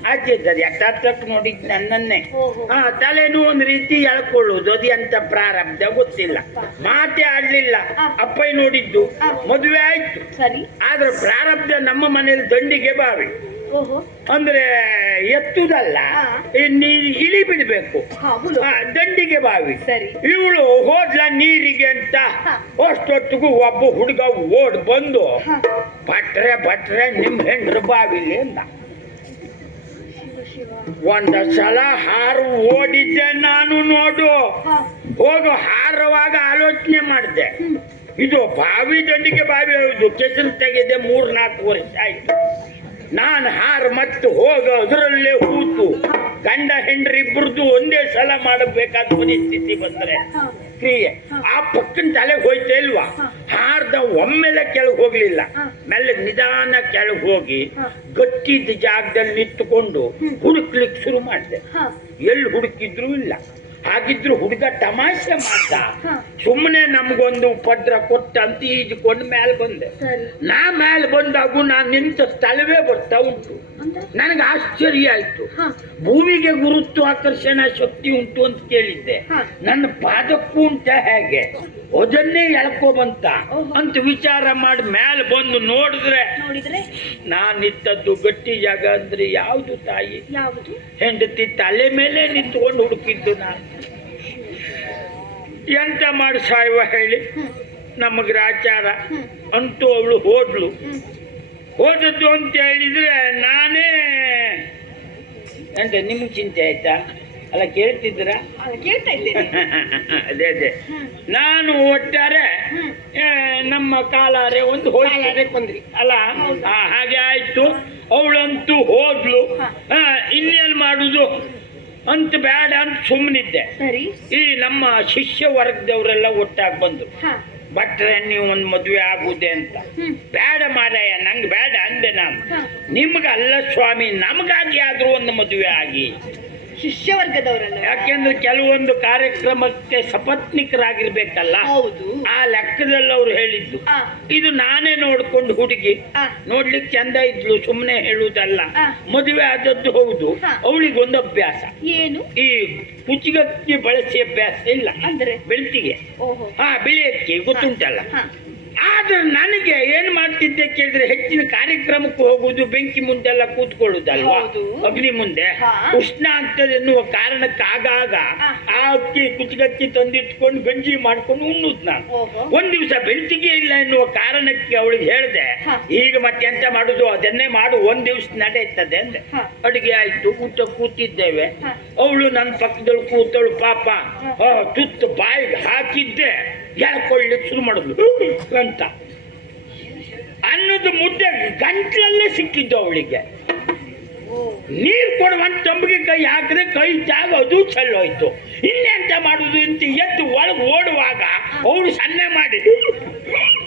[SPEAKER 2] ಆಚೆ ಯಥಾರ್ಥಕ್ಕೆ ನೋಡಿದ್ ನನ್ನನ್ನೇ.
[SPEAKER 1] ಆ
[SPEAKER 2] ಹಾ ತಲೆನೂ ಒಂದ್ ರೀತಿ ಎಳ್ಕೊಳ್ಳುವುದು ಅದು ಎಂತ ಪ್ರಾರಬ್ಧ ಗೊತ್ತಿಲ್ಲ. ಮಾತೇ ಆಡ್ಲಿಲ್ಲ. ಅಪ್ಪ ನೋಡಿದ್ದು. ಮದುವೆ ಆಯ್ತು.
[SPEAKER 1] ಸರಿ.
[SPEAKER 2] ಆದ್ರೆ ಪ್ರಾರಬ್ಧ ನಮ್ಮ ಮನೇಲಿ ದಂಡಿಗೆ ಬಾವಿ.
[SPEAKER 1] ಓಹೋ.
[SPEAKER 2] ಅಂದ್ರೆ ಎತ್ತುದಲ್ಲ. ಈ ನೀರು ಇಳಿ ಬಿಡ್ಬೇಕು.
[SPEAKER 1] ಹಾ
[SPEAKER 2] ದಂಡಿಗೆ ಬಾವಿ.
[SPEAKER 1] ಸರಿ.
[SPEAKER 2] ಇವಳು ಹೋದ್ಲ ನೀರಿಗೆ ಅಂತ. ಅಷ್ಟೊತ್ತಿಗೂ ಒಬ್ಬ ಹುಡುಗ ಓಡ್ ಬಂದು
[SPEAKER 1] ಬಟ್ರೆ
[SPEAKER 2] ಬಟ್ರೆ ಭಟ್ರೆ ನಿಮ್ ಹೆಂಡ್ರು ಬಾವಿಲಿ ಅಂದ.
[SPEAKER 1] ಶಿವ ಶಿವ.
[SPEAKER 2] ಒಂದ ಸಲ ಹಾರು ಓಡಿದ್ದೆ ನಾನು ನೋಡು.
[SPEAKER 1] ಹಾ.
[SPEAKER 2] ಹೋಗು ಹಾರುವಾಗ ಆಲೋಚನೆ ಮಾಡಿದೆ. ಇದು ಬಾವಿ ದಂಡಿಗೆ ಬಾವಿ ಹೌದು. ಕೆಸರು ತೆಗೆದೆ ಮೂರ್ ನಾಲ್ಕು ವರ್ಷ ಆಯ್ತು. ನಾನು ಹಾರ್ ಮತ್ತು ಹೋಗ ಅದರಲ್ಲೇ ಹೂತು. ಗಂಡ ಹೆಂಡ್ರಿ ಇಬ್ಬರದು ಒಂದೇ ಸಲ ಮಾಡಬೇಕಾದ ಪರಿಸ್ಥಿತಿ ಬಂದ್ರೆ ಕ್ರಿಯೆ. ಆ ಪಕ್ಕನ ತಲೆ ಹೋಯ್ತಾ ಇಲ್ವಾ? ಹಾರ್ದ ಒಮ್ಮೆಲೆ ಕೆಳಗೆ ಹೋಗ್ಲಿಲ್ಲ. ಮೇಲೆ ನಿಧಾನ ಕೆಳಗೆ ಹೋಗಿ. ಗಟ್ಟಿದ ಜಾಗದಲ್ಲಿ ನಿಂತುಕೊಂಡು ಹುಡುಕ್ಲಿಕ್ಕೆ ಶುರು ಮಾಡಿದೆ. ಎಲ್ಲಿ ಹುಡುಕಿದ್ರು ಇಲ್ಲ. ಹಾಗಿದ್ರು ಹುಡುಗ ತಮಾಷೆ ಮಾಡ್ದ. ಸುಮ್ಮನೆ ನಮ್ಗೊಂದು ಉಪದ್ರ ಕೊಟ್ಟ ಅಂತ ಈಜ್ಕೊಂಡು ಮೇಲೆ ಬಂದೆ. ನಾ ಮ್ಯಾಲ ಬಂದಾಗೂ ನಾ ನಿಂತ ಸ್ಥಳವೇ ಬರ್ತಾ ಉಂಟು. ನನಗೆ ಆಶ್ಚರ್ಯ ಆಯ್ತು. ಭೂಮಿಗೆ ಗುರುತ್ವ ಗುರುತ್ವಾಕರ್ಷಣ ಶಕ್ತಿ ಉಂಟು ಅಂತ ಕೇಳಿದ್ದೆ. ನನ್ನ ಪಾದಕ್ಕೂ ಉಂಟ ಹೇಗೆ? ಅದನ್ನೇ ಎಳ್ಕೊ ಬಂತ ಅಂತ ವಿಚಾರ ಮಾಡಿ ಮೇಲೆ ಬಂದು ನೋಡಿದ್ರೆ
[SPEAKER 1] ನೋಡಿದ್ರೆ?
[SPEAKER 2] ನಾನಿತ್ತದ್ದು ಗಟ್ಟಿ ಜಾಗ ಅಂದ್ರೆ ಯಾವುದು ತಾಯಿ? ಹೆಂಡತಿ ತಲೆ ಮೇಲೆ ನಿಂತ್ಕೊಂಡು ಹುಡುಕಿದ್ದು ನಾನು. ಎಂತ ಮಾಡಿ ಸಾಯುವ ಹೇಳಿ. ನಮ್ಮ ಗ್ರಾಚಾರ ಅಂತೂ ಅವಳು ಹೋದ್ಲು. ಹೋದದ್ದು ಅಂತ ಹೇಳಿದ್ರೆ ನಾನೇ. ಎಂತ ನಿಮ್ಗೆ ಚಿಂತೆ ಆಯ್ತಾ? ಅಲ್ಲ ಕೇಳ್ತಿದ್ದೀರಾ?
[SPEAKER 1] ಅಲ್ಲ, ಕೇಳ್ತಾ ಇದ್ದೇನೆ. [LAUGHS]
[SPEAKER 2] ಅದೇ ಅದೇ. ನಾನು ಒಟ್ಟಾರೆ ನಮ್ಮ ಕಾಲಾರೆ ಒಂದು ಹೋಯ್ತು.
[SPEAKER 3] ಬಂದ್ರಿ.
[SPEAKER 2] ಅಲ್ಲ ಹಾಗೆ ಆಯ್ತು. ಅವಳಂತೂ ಹೋದ್ಲು. ಇನ್ನೇನ್ ಮಾಡುದು? ಅಂತ ಬೇಡ ಅಂತ ಸುಮ್ಮನಿದ್ದೆ
[SPEAKER 1] ಸರಿ.
[SPEAKER 2] ಈ ನಮ್ಮ ಶಿಷ್ಯ ವರ್ಗದವರೆಲ್ಲ ಒಟ್ಟಾಗಿ ಬಂದ್ರು. ಭಟ್ರೆ ನೀವು ಒಂದು ಮದುವೆ ಆಗುದೆ ಅಂತ. ಬೇಡ ಮಾರಾಯ ನಂಗೆ ಬೇಡ ಅಂದೆ ನಾನು.
[SPEAKER 1] ನಿಮ್ಗೆ
[SPEAKER 2] ನಿಮ್ಗಲ್ಲ ಸ್ವಾಮಿ ನಮಗಾಗಿ ಆದ್ರೂ ಒಂದು ಮದುವೆ ಆಗಿ.
[SPEAKER 1] ಶಿಷ್ಯ ವರ್ಗದವರಲ್ಲ
[SPEAKER 2] ಯಾಕೆಂದ್ರೆ ಕೆಲವೊಂದು ಕಾರ್ಯಕ್ರಮಕ್ಕೆ ಸಪತ್ನಿಕರಾಗಿರ್ಬೇಕಲ್ಲ.
[SPEAKER 1] ಹೌದು.
[SPEAKER 2] ಆ ಲೆಕ್ಕದಲ್ಲಿ ಅವ್ರು ಹೇಳಿದ್ದು. ಇದು ನಾನೇ ನೋಡ್ಕೊಂಡು ಹುಡುಗಿ. ನೋಡ್ಲಿಕ್ಕೆ ಚಂದ ಇದ್ಲು ಸುಮ್ಮನೆ ಹೇಳುವುದಲ್ಲ ಮದುವೆ ಆದದ್ದು ಹೌದು. ಅವಳಿಗೊಂದು ಅಭ್ಯಾಸ.
[SPEAKER 1] ಏನು?
[SPEAKER 2] ಈ ಕುಚಿಗಕ್ಕಿ ಬಳಸಿ ಅಭ್ಯಾಸ ಇಲ್ಲ.
[SPEAKER 1] ಅಂದ್ರೆ?
[SPEAKER 2] ಬೆಳ್ತಿಗೆ. ಹಾ ಬಿಳಿ ಅಕ್ಕಿ ಗೊತ್ತುಂಟಲ್ಲ ಆದ್ರೆ ನನಗೆ ಏನ್ ಮಾಡ್ತಿದ್ದೆ ಕೇಳಿದ್ರೆ ಹೆಚ್ಚಿನ ಕಾರ್ಯಕ್ರಮಕ್ಕೆ ಹೋಗುದು ಬೆಂಕಿ ಮುಂದೆಲ್ಲ ಕೂತ್ಕೊಳ್ಳುದಲ್ವಾ?
[SPEAKER 1] ಹೌದು.
[SPEAKER 2] ಅಗ್ನಿ ಮುಂದೆ. ಉಷ್ಣ ಆಗ್ತದೆ ಎನ್ನುವ ಕಾರಣಕ್ಕೆ ಆಗಾಗ
[SPEAKER 1] ಆ.
[SPEAKER 2] ಅಕ್ಕಿ ಕುಚ್ಚಗಕ್ಕಿ ತಂದಿಟ್ಕೊಂಡು ಗಂಜಿ ಮಾಡ್ಕೊಂಡು ಉಣ್ಣುದು ನಾನು. ಒಂದ್ ದಿವಸ ಬೆಳ್ತಿಗೆ ಇಲ್ಲ ಎನ್ನುವ ಕಾರಣಕ್ಕೆ ಅವಳಿಗೆ ಹೇಳ್ದೆ ಈಗ ಮತ್ತೆ ಎಂತ ಮಾಡುದು? ಅದನ್ನೇ ಮಾಡು ಒಂದ್ ದಿವಸ ನಡೆಯುತ್ತದೆ
[SPEAKER 1] ಅಂದ್ರೆ
[SPEAKER 2] ಅಡುಗೆ ಆಯ್ತು ಊಟ ಕೂತಿದ್ದೇವೆ. ಅವಳು ನನ್ನ ಪಕ್ಕದಲ್ಲಿ ಕೂತಳು ಪಾಪ. ತುತ್ತು ಬಾಯಿಗೆ ಹಾಕಿದ್ದೆ. ಎಳ್ಕೊಳ್ಳಿಕ್ಕೆ ಶುರು ಮಾಡಿದ್ಲು. ಅಂತ ಅನ್ನದ ಮುದ್ದೆ ಗಂಟ್ಲಲ್ಲೇ ಸಿಕ್ಕಿದ್ದು ಅವಳಿಗೆ. ನೀರು ಕೊಡುವಂತ ತಂಬಿಗೆ ಕೈ ಹಾಕಿದ್ರೆ ಕೈ ಜಾಗ ಅದು ಚೆಲ್ಲೋಯ್ತು. ಇನ್ನೆಂತ ಮಾಡುದು ಅಂತ ಎದ್ದು ಒಳಗೆ ಓಡುವಾಗ ಅವಳು ಸನ್ನೆ ಮಾಡಿ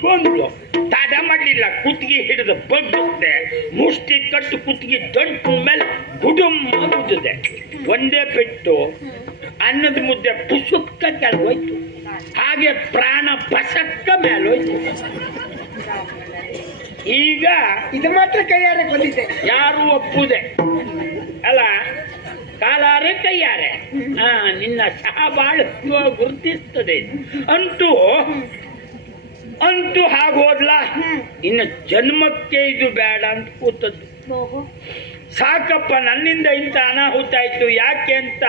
[SPEAKER 2] ಬಂದ್ಲು ತಾದ ಮಾಡಲಿಲ್ಲ, ಕುತ್ತಿಗೆ ಹಿಡಿದು ಬಗ್ಗುತ್ತೆ ಮುಷ್ಟಿ ಕಟ್ಟು ಕುತ್ತಿಗೆ ದಂಟು ಮೇಲೆ ಗುಡುಂ ಆಗುತ್ತದೆ. ಒಂದೇ ಪೆಟ್ಟು, ಅನ್ನದ ಮುದ್ದೆ ಪುಸುಕ್ಕ ಕೆಳಗೋಯ್ತು ಹಾಗೆ ಪ್ರಾಣ ಪಸಕ್ಕ ಮೇಲೋಯ್ತು ಈಗ
[SPEAKER 3] ಇದು ಮಾತ್ರ ಕೈಯಾರೆ ಬಂದಿದೆ.
[SPEAKER 2] ಯಾರು ಒಪ್ಪುದೆ ಅಲ್ಲ ಕಾಲಾರೆ ಕೈಯಾರೆ. ಹಾ ನಿನ್ನ ಸಹಬಾಳು ಗುರುತಿಸ್ತದೆ. ಅಂತೂ ಅಂತೂ ಹಾಗೋದ್ಲ ಇನ್ನು ಜನ್ಮಕ್ಕೆ ಇದು ಬೇಡ ಅಂತ ಕೂತದ್ದು. ಸಾಕಪ್ಪ ನನ್ನಿಂದ ಇಂಥ ಅನಾಹುತ ಆಯ್ತು ಯಾಕೆ ಅಂತ?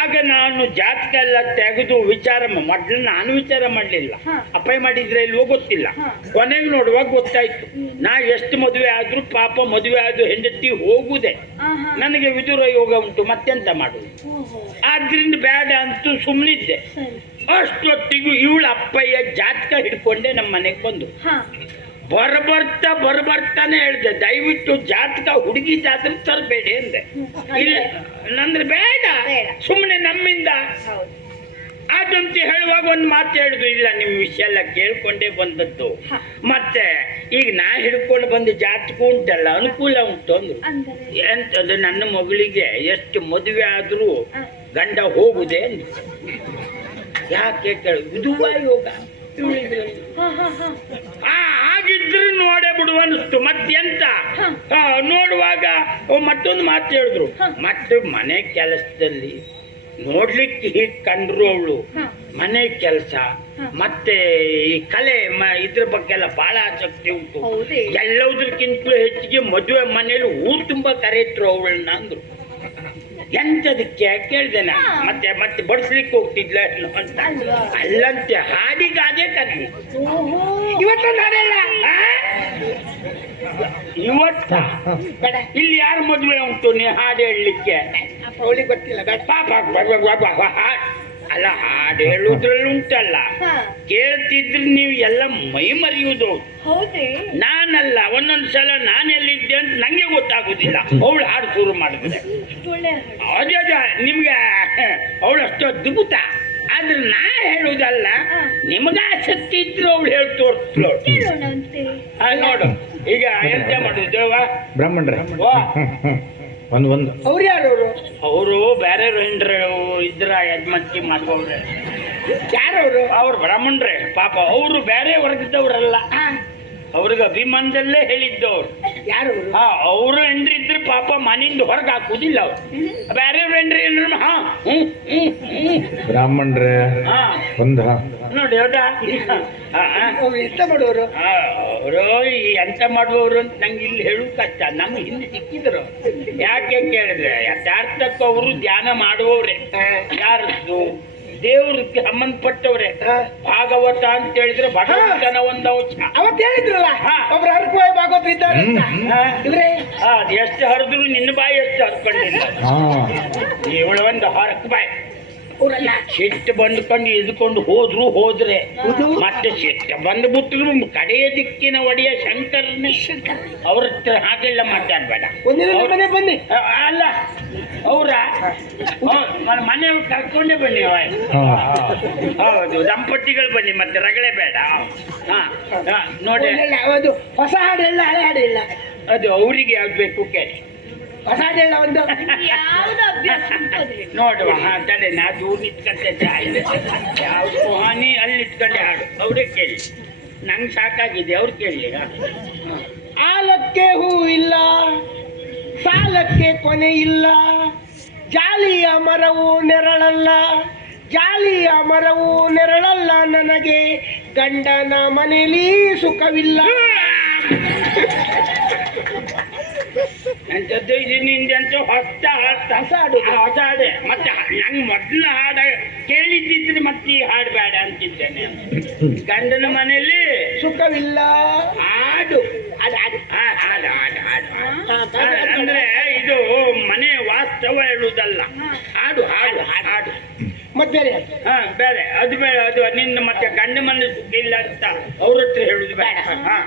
[SPEAKER 2] ಆಗ ನಾನು ಜಾತಕ ಎಲ್ಲ ತೆಗೆದು ವಿಚಾರ ಮೊದಲು ನಾನು ವಿಚಾರ ಮಾಡಲಿಲ್ಲ.
[SPEAKER 1] ಅಪ್ಪಾಯ
[SPEAKER 2] ಅಪಾಯ ಮಾಡಿದ್ರೆ ಇಲ್ವೋ ಗೊತ್ತಿಲ್ಲ. ಕೊನೆಗೆ ನೋಡುವಾಗ ಗೊತ್ತಾಯ್ತು. ನಾ ಎಷ್ಟು ಮದುವೆ ಆದ್ರೂ ಪಾಪ ಮದುವೆ ಆದ್ರೂ ಹೆಂಡತಿ ಹೋಗುದೆ. ನನಗೆ ವಿದುರ ಯೋಗ ಉಂಟು ಮತ್ತೆಂತ ಮಾಡುದು? ಆದ್ರಿಂದ ಬೇಡ ಅಂತೂ ಸುಮ್ಮನಿದ್ದೆ ಅಷ್ಟೊತ್ತಿಗೂ ಇವಳ ಅಪ್ಪಯ್ಯ ಜಾತಕ ಹಿಡ್ಕೊಂಡೆ ನಮ್ಮ ಮನೆಗೆ ಬಂದು ಬರ್ಬರ್ತಾ ಬರ್ಬರ್ತಾನೆ ಹೇಳ್ದೆ. ದಯವಿಟ್ಟು ಜಾತಕ ಹುಡುಗಿ ಜಾತಕ ತರಬೇಡಿ ಅಂದೆ. ಇಲ್ಲ ನಂದ್ರೆ ಬೇಡ. ಸುಮ್ಮನೆ ನಮ್ಮಿಂದ. ಅದಂತ ಹೇಳುವಾಗ ಒಂದು ಮಾತು ಹೇಳುದು. ಇಲ್ಲ ನಿಮ್ಮ ವಿಷಯ ಎಲ್ಲ ಕೇಳ್ಕೊಂಡೇ ಬಂದದ್ದು. ಮತ್ತೆ ಈಗ ನಾ ಹಿಡ್ಕೊಂಡು ಬಂದ ಜಾತಕ ಉಂಟಲ್ಲ ಅನುಕೂಲ ಉಂಟು ಅಂದ್ರು. ಎಂತದ್ದು ನನ್ನ ಮಗಳಿಗೆ ಎಷ್ಟು ಮದುವೆ ಆದ್ರೂ ಗಂಡ ಹೋಗುದೇ ಅಂದ್ರು. ಯಾಕೆ ಕೇಳಿ? ವಿಧುವ ಯೋಗ. ಆ ಆ, ನೋಡುವಾಗ ಮತ್ತೊಂದು ಮಾತು ಹೇಳಿದ್ರು. ಮತ್ತೆ ಮನೆ ಕೆಲಸದಲ್ಲಿ ನೋಡ್ಲಿಕ್ಕೆ ಹೀಗ್ ಕಂಡ್ರು ಅವಳು. ಮನೆ ಕೆಲಸ ಮತ್ತೆ ಈ ಕಲೆ ಇದ್ರ ಬಗ್ಗೆ ಎಲ್ಲ ಬಹಳ ಆಸಕ್ತಿ ಉಂಟು. ಎಲ್ಲದಕ್ಕಿಂತಲೂ ಹೆಚ್ಚಿಗೆ ಮದುವೆ ಮನೆಯಲ್ಲಿ ಊರು ತುಂಬಾ ಕರೆಯಿಟ್ರು ಅವಳನ್ನ ಅಂದ್ರು. ಎಂತದಕ್ಕೆ ಕೇಳ್ದೆ ನಾ ಮತ್ತೆ ಮತ್ತೆ ಬಡಿಸ್ಲಿಕ್ಕೆ ಹೋಗ್ತಿದ್ಲ ಅಂತ. ಅಲ್ಲಂತೆ ಹಾಡಿಗಾದೆ
[SPEAKER 1] ಓಹೋ.
[SPEAKER 2] ಇವತ್ತು ನಡೆಯಲ್ಲ? ಇವತ್ತ?
[SPEAKER 3] ಬೇಡ.
[SPEAKER 2] ಇಲ್ಲಿ ಯಾರು ಮದುವೆ ಉಂಟು? ನೀ ಹಾಡು ಹೇಳಲಿಕ್ಕೆ.
[SPEAKER 3] ಅವಳಿಗೆ ಗೊತ್ತಿಲ್ಲ. ಬೇಡ.
[SPEAKER 2] ಪಾಪ ಬಾ ಬ- ಬ- ಬ- ಹಾ- ಅಲ್ಲ ಹಾಡು ಹೇಳುದ್ರಲ್ಲಿ ಉಂಟಲ್ಲ. ಕೇಳ್ತಿದ್ರೆ ನೀವು ಎಲ್ಲ ಮೈ ಮರೆಯುವುದು.
[SPEAKER 1] ಹೌದೇ?
[SPEAKER 2] ನಾನಲ್ಲ ಒಂದೊಂದು ಸಲ ನಾನು ಎಲ್ಲಿದ್ದೆ ಅಂತ ನಂಗೆ ಗೊತ್ತಾಗುದಿಲ್ಲ. ಅವಳು ಹಾಡು ಶುರು ಮಾಡಿದ್ರೆ ಅದೇ ಅದೇ ನಿಮ್ಗೆ ಅವಳು ಅಷ್ಟು ಅದ್ಭುತ. ಆದ್ರೆ ನಾ ಹೇಳುದಲ್ಲ. ನಿಮ್ಗೆ ಆಸಕ್ತಿ ಇದ್ರು ಅವಳು ಹೇಳಿ ತೋರಿಸ್ಲು. ನೋಡು. ಈಗ ಎಂತ ಮಾಡುದು ವಾ
[SPEAKER 4] ಬ್ರಾಹ್ಮಣರೇ. ಒಂದು ಒಂದು.
[SPEAKER 3] ಅವ್ರು ಯಾರು ಅವರು?
[SPEAKER 2] ಅವರು ಬೇರೆ ಹಿಂಡ್ರೆ ಇದ್ರ ಯಜಮಾನ್ತಿ ಯಾರು
[SPEAKER 3] ಯಾರವರು
[SPEAKER 2] ಅವ್ರು ಬ್ರಾಹ್ಮಣರೇ ಪಾಪ. ಅವರು ಬೇರೆ ವರ್ಗದವ್ರಲ್ಲ. ಅವ್ರಿಗೆ ಅಭಿಮಾನದಲ್ಲೇ ಹೇಳಿದ್ದವ್ರು.
[SPEAKER 3] ಯಾರು
[SPEAKER 2] ಹಾ ಅವರು ಹೆಂಡ್ರಿ ಇದ್ರೆ ಪಾಪ ಮನೆಯಿಂದ ಹೊರಗೆ ಹಾಕುದಿಲ್ಲ ಅವ್ರು. ಬೇರೆ ಹೆಂಡ್ರಿ ಏನ್ರ ಹಾ ಹ್ಮ್ ಹ್ಮ್ ಹ್ಮ್.
[SPEAKER 4] ಬ್ರಾಹ್ಮಣ್ರೆ.
[SPEAKER 2] ಹಾ.
[SPEAKER 4] ಒಂದು
[SPEAKER 2] ನೋಡಿ ಹೌದಾ? ಇಷ್ಟಪಡೋರು ಹಾ.
[SPEAKER 3] ಅವ್ರು ಎಂತ ಮಾಡೋರು
[SPEAKER 2] ಅವರು ಎಂತ ಮಾಡುವವರು ಅಂತ ನಂಗೆ ಇಲ್ಲಿ ಹೇಳು ಕಷ್ಟ. ನಮ್ಮ ಹಿಂದೆ ಸಿಕ್ಕಿದ್ರು. ಯಾಕೆ ಕೇಳಿದ್ರೆ ಯಥಾರ್ಥಕ್ಕೆ ಅವರು ಧ್ಯಾನ ಮಾಡುವವ್ರೆ. ಯಾರದ್ದು? ದೇವ್ರಿಗೆ ಸಂಬಂಧಪಟ್ಟವ್ರೆ. ಭಾಗವತ ಅಂತ ಹೇಳಿದ್ರೆ ಭಗವಂತನ ಒಂದು ಅಂಶ.
[SPEAKER 3] ಅವತ್ತು ಹೇಳಿದ್ರಲ್ಲ. ಒಬ್ರು ಹರಕುವಾಯಿ ಭಾಗವತ ಇದ್ದಾರೆ
[SPEAKER 2] ಎಷ್ಟು ಹರಿದ್ರು ನಿನ್ನ ಬಾಯಿ ಎಷ್ಟು ಹರ್ಕೊಂಡಿಲ್ಲ. ಇವಳು ಒಂದು ಹರಕ್ ಬಾಯಿ
[SPEAKER 3] ಅವರಲ್ಲ
[SPEAKER 2] ಸಿಟ್ಟು ಬಂದ್ಕೊಂಡು ಇದ್ಕೊಂಡು ಹೋದ್ರು ಹೋದ್ರೆ
[SPEAKER 3] ಹೌದು.
[SPEAKER 2] ಮತ್ತೆ ಸಿಟ್ಟು ಬಂದು ಬಿಟ್ಟರು ಕಡೆಯ ದಿಕ್ಕಿನ ಒಡೆಯ ಶಂಕರನೇ. ಅವ್ರ ಹತ್ರ ಹಾಗೆಲ್ಲ ಮಾತಾಡ್ಬೇಡ
[SPEAKER 3] ಒಂದಿನ
[SPEAKER 2] ಅವ್ರ್-
[SPEAKER 3] ಮನೆ ಬನ್ನಿ.
[SPEAKER 2] ಅ- ಅಲ್ಲ ಅವ್ರ ಮನೆ ಕರ್ಕೊಂಡೇ ಬನ್ನಿ.
[SPEAKER 4] ಹಾ.
[SPEAKER 2] ಹೌದು ದಂಪತಿಗಳು ಬನ್ನಿ ಮತ್ತೆ ರಗಳೆ ಬೇಡ. ಹಾ ಹಾ, ನೋಡಿ
[SPEAKER 3] ಹೊಸ ಹಾಡು ಇಲ್ಲ ಹಳೆ ಹಾಡು ಇಲ್ಲ
[SPEAKER 2] ಅದು ಅವರಿಗೆ ಯಾವ್ದು ಬೇಕು ಕೇಳಿ.
[SPEAKER 3] ಹೊಸ ಹಾಡು ಇಲ್ಲ ಒಂದು
[SPEAKER 1] ಯಾವ್ದು ಅಭ್ಯಾಸ?
[SPEAKER 2] ನೋಡುವ ಹಾ ತಡೆ ನಾ ದೂರ ನಿಂತ್ಕೊಂಡೆ ಯಾವ ಹಾನಿ ಅಲ್ಲಿ ಇಟ್ಕೊಂಡೆ ಹಾಡು. ಅವರೇ ಕೇಳಿ. ನಂಗೆ ಸಾಕಾಗಿದೆ ಅವ್ರು ಕೇಳಲಿ
[SPEAKER 3] ಆಲಕ್ಕೆ ಹೂ ಇಲ್ಲ ಸಾಲಕ್ಕೆ ಕೊನೆ ಇಲ್ಲ ಜಾಲಿಯ ಮರವು ನೆರಳಲ್ಲ ಜಾಲಿಯ ಮರವು ನೆರಳಲ್ಲ ನನಗೆ ಗಂಡನ ಮನೆಯಲ್ಲಿ ಸುಖವಿಲ್ಲ.
[SPEAKER 2] ಎಂಥದ್ದು ಹೊಸ ಹೊಸ ಹಾಡು ಹೊಸ ಹಾಡೆ ಮತ್ತೆ ನಂಗೆ ಮೊದಲ ಹಾಡ ಕೇಳಿದ್ದಿದ್ರೆ ಮತ್ತೆ ಈ ಹಾಡು ಬೇಡ ಅಂತಿದ್ದೇನೆ. ಗಂಡನ ಮನೆಯಲ್ಲಿ
[SPEAKER 3] ಸುಖವಿಲ್ಲ.
[SPEAKER 2] ಹಾಡು.
[SPEAKER 3] ಅದು
[SPEAKER 2] ಹಾಡು ಹಾಡು ಹಾಡು ಅಂದ್ರೆ ಇದು ಮನೆ ವಾಸ್ತವ ಹೇಳುವುದಲ್ಲ. ಹಾಡು ಹಾಡು ಹಾಡು
[SPEAKER 3] ಮತ್ತೆ ಬೇರೆ?
[SPEAKER 2] ಹಾ ಬೇರೆ. ಅದು ಬೇಡ ಅದು ನಿನ್ನ ಮತ್ತೆ ಗಂಡ ಮನೆ ಸುಖ ಇಲ್ಲ ಅಂತ ಅವ್ರ ಹತ್ರ ಹೇಳುದು ಬೇಡ. ಹಾ.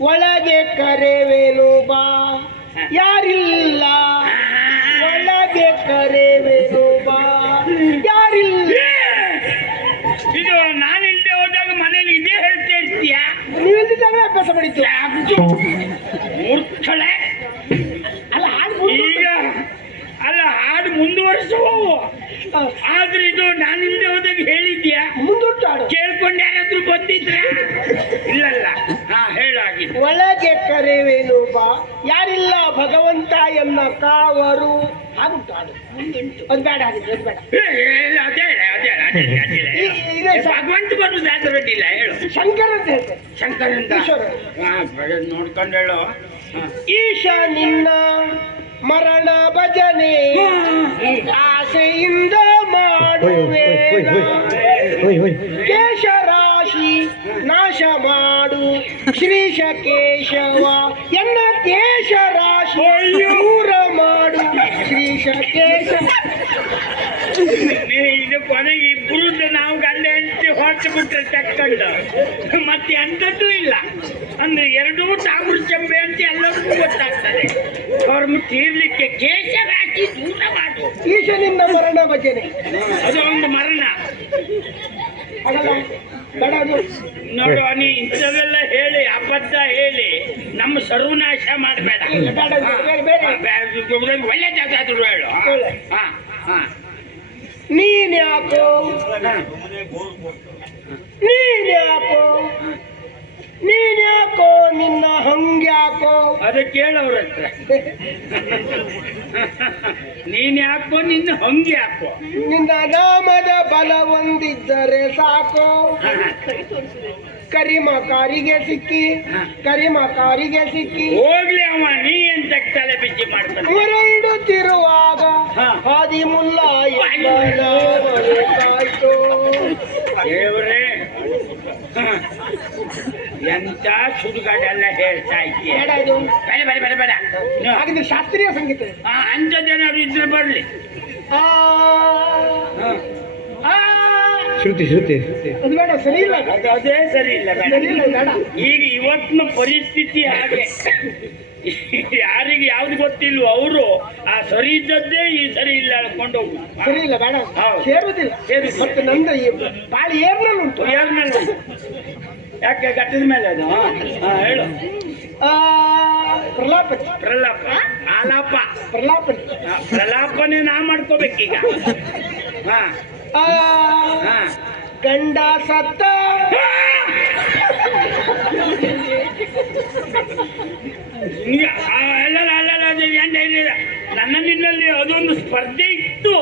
[SPEAKER 3] ಒಳಗೆ ಕರೆವೇನು ಬಾ ಯಾರಿಲ್ಲ? ಒಳಗೆ ಕರೆವೆ ಬಾ. ಯಾರಿಲ್ಲ?
[SPEAKER 2] ಇದು ನಾನು ಇಲ್ಲದೆ ಹೋದಾಗ ಮನೇಲಿ ಇದೇ ಹೇಳ್ತಾ ಇರ್ತೀಯ?
[SPEAKER 3] ನೀವಿಲ್ದಿದ್ದಾಗ ಅಭ್ಯಾಸ ಮಾಡಿತ್ತು
[SPEAKER 2] ಮೂರ್ಖಳೆ?
[SPEAKER 3] ಅಲ್ಲ ಹಾಡು
[SPEAKER 2] ಈಗ ಅಲ್ಲ ಹಾಡು ಮುಂದುವರಿಸುವವು ಆದ್ರೆ ಇದು ನಾನು ಹಿಂದೆ ಹೋದಾಗ ಹೇಳಿದ್ಯಾ?
[SPEAKER 3] ಮುಂದುಂಟು ಹಾಡು.
[SPEAKER 2] ಕೇಳ್ಕೊಂಡು ಯಾರಾದ್ರೂ ಬಂದಿದ್ರೆ? ಇಲ್ಲಲ್ಲ. ಹಾ ಹೇಳಾಗಿದೆ
[SPEAKER 3] ಒಳಗೆ ಯಾರಿಲ್ಲ ಎನ್ನ ಕಾವರು ಹಾಗುಂಟು ಬೇಡ
[SPEAKER 2] ಹೇಳು
[SPEAKER 3] ಶಂಕರ ಅಂತ
[SPEAKER 2] ಹೇಳು.
[SPEAKER 3] ಈಶ ನಿನ್ನ ಮರಣ ಭಜನೆ ಆಸೆಯಿಂದ ಮಾಡುವೆ ಕೇಶರಾಶಿ ನಾಶ ಮಾಡು ಶ್ರೀಶ ಕೇಶವ ಎನ್ನ ಕೇಶರಾಶಿ ದೂರ ಮಾಡು. ಶ್ರೀ
[SPEAKER 2] ಶಕೇಶ ಇದು ಕೊನೆಗೆ ಇಬ್ರು ನಾವು ಗಂಡ ಅಂತ ಹೊರಟು ಬಿಟ್ಟರೆ ತಕ್ಕಂಡು. ಮತ್ತೆ ಎಂಥದ್ದು ಇಲ್ಲ. ಅಂದ್ರೆ ಎರಡೂ ತಾಮ್ರ ಚಂಬೆ ಅಂತ ಎಲ್ಲರಿಗೂ ಗೊತ್ತಾಗ್ತದೆ. ಅವ್ರ ತೀರ್ಲಿಕ್ಕೆ ಕೇಶ ರಾಶಿ ದೂರ ಮಾಡು.
[SPEAKER 3] ಈಶನಿಂದ ಮರಣ ಭಜನೆ.
[SPEAKER 2] ಅದು ಒಂದು ಮರಣ ನೋಡುವ ನೀ ಇಂಥವೆಲ್ಲ ಹೇಳಿ ಅಬದ್ಧ ಹೇಳಿ ನಮ್ಮ ಸರ್ವನಾಶ ಮಾಡಬೇಡ. ಒಳ್ಳೆದಾದ್ರೂ ಹೇಳು. ಹಾ ಹಾ
[SPEAKER 3] ನೀನ್ಯಾಕೋ ನೀನ್ಯಾಕೋ ಹಂಗ್ಯಾಕೋ
[SPEAKER 2] ಅದು ಕೇಳವ್ರ ಹತ್ರ. ನೀನ್ ಯಾಕೋ ನಿನ್ನ ಹಂಗೆ ಯಾಕೋ?
[SPEAKER 3] ನಿನ್ನ ನಾಮದ ಬಲ ಹೊಂದಿದ್ದರೆ ಸಾಕು. ಕರಿಮ ಕಾರಿಗೆ ಸಿಕ್ಕಿ ಕರಿಮ ಕಾರಿಗೆ ಸಿಕ್ಕಿ.
[SPEAKER 2] ಹೋಗ್ಲಿ ಅವ ನೀ ಎಂತ ತಲೆ ಬಿಚ್ಚಿ ಮಾಡ್ತಾನೆ ಮುರಳಿಡುತ್ತಿರುವಾಗ.
[SPEAKER 3] ಹಾದಿ ಮುಲ್ಲ ಕಾಯ್ತು.
[SPEAKER 2] ದೇವ್ರೇ. ಎಂತ ಸುಡುಗಾಡೆಲ್ಲ ಹೇಳ್ತಾ ಇದೆಯಾ
[SPEAKER 3] ಬೇಡ ಇದು.
[SPEAKER 2] ಬೇಡ ಬೇಡ ಬೇಡ ಬೇಡ. ನೀವು-
[SPEAKER 3] ಹಾಗಿದ್ರೆ ಶಾಸ್ತ್ರೀಯ ಸಂಗೀತ.
[SPEAKER 2] ಆ, ಅಂಥದ್ದೇನಾದ್ರು ಇದ್ರೆ ಬರ್ಲಿ.
[SPEAKER 3] ಆ, ಆ,
[SPEAKER 4] ಶ್ರುತಿ ಶ್ರುತಿ.
[SPEAKER 3] ಅದು ಬೇಡ ಸರಿ ಇಲ್ಲ.
[SPEAKER 2] ಅದು ಅದೇ ಸರಿ ಇಲ್ಲ ಬೇಡ.
[SPEAKER 3] ಸರಿ ಇಲ್ಲ ಬೇಡ.
[SPEAKER 2] ಈಗ ಇವತ್ತಿನ ಪರಿಸ್ಥಿತಿ ಹಾಗೆ. ಯಾರಿಗೆ ಯಾವ್ದು ಗೊತ್ತಿಲ್ವೋ ಅವರು ಆ ಸರಿ ಇದ್ದದ್ದೇ ಈ ಸರಿ ಇಲ್ಲ ಹೋಗುದು
[SPEAKER 3] ಸರಿ ಇಲ್ಲ ಬೇಡ.
[SPEAKER 2] ಹೌದು.
[SPEAKER 3] ಸೇರುದಿಲ್ಲ.
[SPEAKER 2] ಸೇರಿ
[SPEAKER 3] ಮತ್ತೆ ನಂದು ಈ ಬಾಳಿ ಏರ್ನಲ್ಲಿ ಉಂಟು
[SPEAKER 2] ಏರ್ನಲ್ಲಿ ಉಂಟು. ಯಾಕೆ ಗಟ್ಟಿದ ಮೇಲೆ ಅದು? ಹಾ ಹೇಳು.
[SPEAKER 3] ಆ, ಪ್ರಲಾಪನೆ
[SPEAKER 2] ಪ್ರಲಾಪ. ಆಲಾಪ.
[SPEAKER 3] ಪ್ರಲಾಪನೆ
[SPEAKER 2] ಪ್ರಲಾಪನೆ ನಾ ಮಾಡ್ಕೋಬೇಕೀಗ ಹಾ. ಹಾ.
[SPEAKER 3] ಗಂಡ ಸತ್ತ.
[SPEAKER 2] ಅಲ್ಲ ಅಲ್ಲಲ್ಲ ಅಲ್ಲಲ್ಲ ಅದು ಏನಿಲ್ಲ. ನನ್ನ ನಿನ್ನಲ್ಲಿ ಅದೊಂದು ಸ್ಪರ್ಧೆ ಇತ್ತು.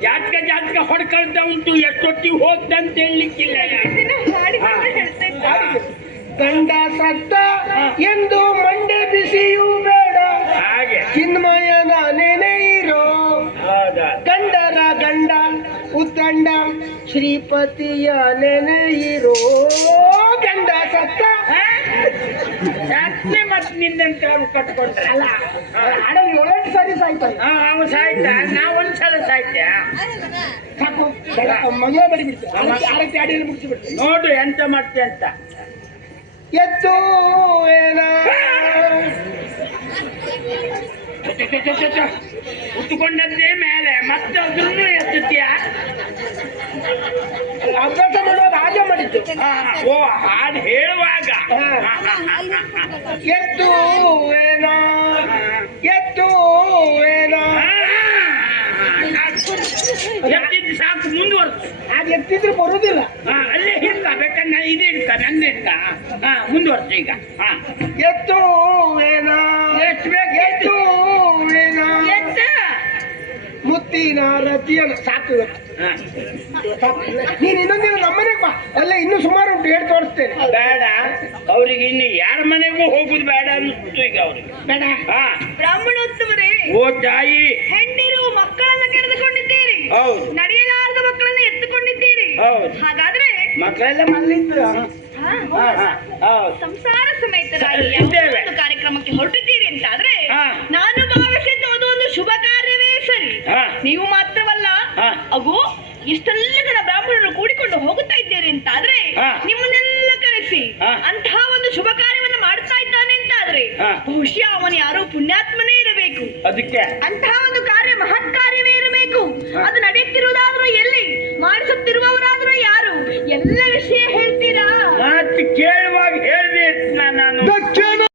[SPEAKER 2] ಜಾತಕ ಜಾತಕ ಹೊಡ್ಕೊಳ್ತಾ ಉಂಟು. ಎಷ್ಟೊತ್ತಿಗೆ ಹೋಗ್ತಂತ ಹೇಳಲಿಕ್ಕಿಲ್ಲ
[SPEAKER 1] ದಿನ ಹಾಡಿಕೊಂಡು ಹೇಳ್ತಾ ಇದ್ದ.
[SPEAKER 3] ಗಂಡ ಸತ್ತ ಎಂದು ಮಂಡೆ ಬಿಸಿಯೂ ಬೇಡ.
[SPEAKER 2] ಹಾಗೆ.
[SPEAKER 3] ಚಿನ್ಮಯನ ನೆನೆ ಇರೋ. ಗಂಡರ ಗಂಡ ಉತ್ತಂಡ ಶ್ರೀಪತಿಯ ನೆನೆ ಇರೋ. ಗಂಡ ಸತ್ತ.
[SPEAKER 2] ಯಾಕೆ ಮತ್ತೆ ನಿಂದಂತ ಕಟ್ಕೊಂಡ್ರೆ?
[SPEAKER 3] ಅಲ್ಲ ಹಾಡಲ್ಲಿ ಏಳೆಂಟು ಸಾರಿ ಸಾಯ್ತಾರೆ
[SPEAKER 2] ಹಾ ಅವ ಸಾಯ್ತ? ನಾ ಒಂದ್ಸಲ ಸಾಯ್ತಾ?
[SPEAKER 3] ಸಾಕು. ಬೇಡ, ಮದುವೆ ಬಡಿಬಿಡ್ತು ಆರಕ್ಕೆ ಅಡಿಯಲ್ಲಿ ಮುಗಿಸಿಬಿಡ್ತು
[SPEAKER 2] ನೋಡು ಎಂತ ಮಾಡ್ತೆ ಅಂತ. [LAUGHS] ಉತ್ಕೊಂಡದ್ದೇ ಮೇಲೆ ಮತ್ತೆ ಅದ್ರನ್ನು ಎತ್ತುತ್ತೀಯ?
[SPEAKER 3] ಅಭ್ಯಾಸ ಮಾಡೋದು ಹಾಗೆ ಮಾಡಿದ್ದು.
[SPEAKER 2] ಓ ಹಾಡು ಹೇಳುವಾಗ.
[SPEAKER 3] ಎತ್ತು ಏನ ಎತ್ತು ಏನ
[SPEAKER 2] ಎತ್ತಿದ್ದು ಸಾಕು ಮುಂದುವರ್ಸು.
[SPEAKER 3] ಅದು ಎತ್ತಿದ್ರೆ ಬರುವುದಿಲ್ಲ
[SPEAKER 2] ಹಾ ಅಲ್ಲೇ ಹಿಡ್ಕ ಬೇಕಾದ್ರೆ ಇದೇ ಹಿಡ್ಕ ನಂದು ಹಿಡ್ಕ ಹಾ ಮುಂದುವರ್ಸು ಈಗ. ಹಾ.
[SPEAKER 3] ಎತ್ತು ಏನ
[SPEAKER 2] ಎಷ್ಟು ಬೇಕು?
[SPEAKER 3] ಎತ್ತು
[SPEAKER 2] ಎತ್ತ.
[SPEAKER 3] ಮುತ್ತಿನ ರತಿಯನ. ಸಾಕು ಇವತ್ತು.
[SPEAKER 2] ಹಾ.
[SPEAKER 3] ನೀನು ಇನ್ನೊಂದಿನ ನಮ್ಮನೆಗೆ ಬಾ. ಅಲ್ಲೇ ಇನ್ನೂ ಸುಮಾರು ಉಂಟು ಹೇಳಿ ತೋರಿಸ್ತೇನೆ.
[SPEAKER 2] ಬೇಡ. ಅವ್ರಿಗೆ ಇನ್ನು ಯಾರ ಮನೆಗೂ ಹೋಗುದು ಬೇಡ ಅನ್ನಿಸ್ತು ಈಗ ಅವ್ರಿಗೆ.
[SPEAKER 3] ಬೇಡ.
[SPEAKER 2] ಹಾ.
[SPEAKER 1] ಬ್ರಾಹ್ಮಣೋತ್ತಮರೇ
[SPEAKER 2] ಓ ತಾಯಿ.
[SPEAKER 1] ಹೆಂಡಿರು ಮಕ್ಕಳನ್ನ ಕರೆದುಕೊಂಡಿದ್ದೀರಿ
[SPEAKER 2] ಹೌದು
[SPEAKER 1] ನಡೆಯಲಾರದ ಮಕ್ಕಳನ್ನ ಎತ್ತುಕೊಂಡಿದ್ದೀರಿ. ಹಾಗಾದ್ರೆ
[SPEAKER 2] ಮಕ್ಕಳೆಲ್ಲ
[SPEAKER 1] ಸಂಸಾರ ಸಮೇತರಾಗಿ ಕಾರ್ಯಕ್ರಮಕ್ಕೆ ಹೊರಟಿದ್ದೀರಿ ಅಂತಾದ್ರೆ
[SPEAKER 2] ಆದ್ರೆ
[SPEAKER 1] ನಾನು ಭಾವಿಸಿದ್ದು ಅದು ಒಂದು ಶುಭ ಕಾರ್ಯವೇ ಸರಿ. ನೀವು ಮಾತ್ರವಲ್ಲ
[SPEAKER 2] ಅವು
[SPEAKER 1] ಅಗು ಇಷ್ಟೆಲ್ಲ ಜನ ಬ್ರಾಹ್ಮಣರು ಕೂಡಿಕೊಂಡು ಹೋಗುತ್ತಾ ಇದ್ದೀರಿ ಅಂತಾದ್ರೆ
[SPEAKER 2] ಆದ್ರೆ
[SPEAKER 1] ನಿಮ್ಮನ್ನೆಲ್ಲ ಕರೆಸಿ. ಅಂತಹ ಒಂದು ಶುಭ ಕಾರ್ಯವನ್ನು ಮಾಡ್ತಾ ಇದ್ದಾನೆ ಅಂತಾದ್ರೆ
[SPEAKER 2] ಆದ್ರೆ
[SPEAKER 1] ಬಹುಶಃ ಅವನು ಯಾರೋ ಪುಣ್ಯಾತ್ಮನೇ ಇರಬೇಕು.
[SPEAKER 2] ಅದಕ್ಕೆ?
[SPEAKER 1] ಅಂತಹ ಒಂದು ಕಾರ್ಯ ಮಹತ್ ಕಾರ್ಯವೇ ಇರಬೇಕು. ಅದು ನಡೆಯುತ್ತಿರುವುದಾದ್ರೂ ಎಲ್ಲಿ? ಮಾಡಿಸುತ್ತಿರುವವರಾದ್ರೂ ಯಾರು? ಎಲ್ಲ ವಿಷಯ ಹೇಳ್ತೀರಾ? ಕೇಳುವ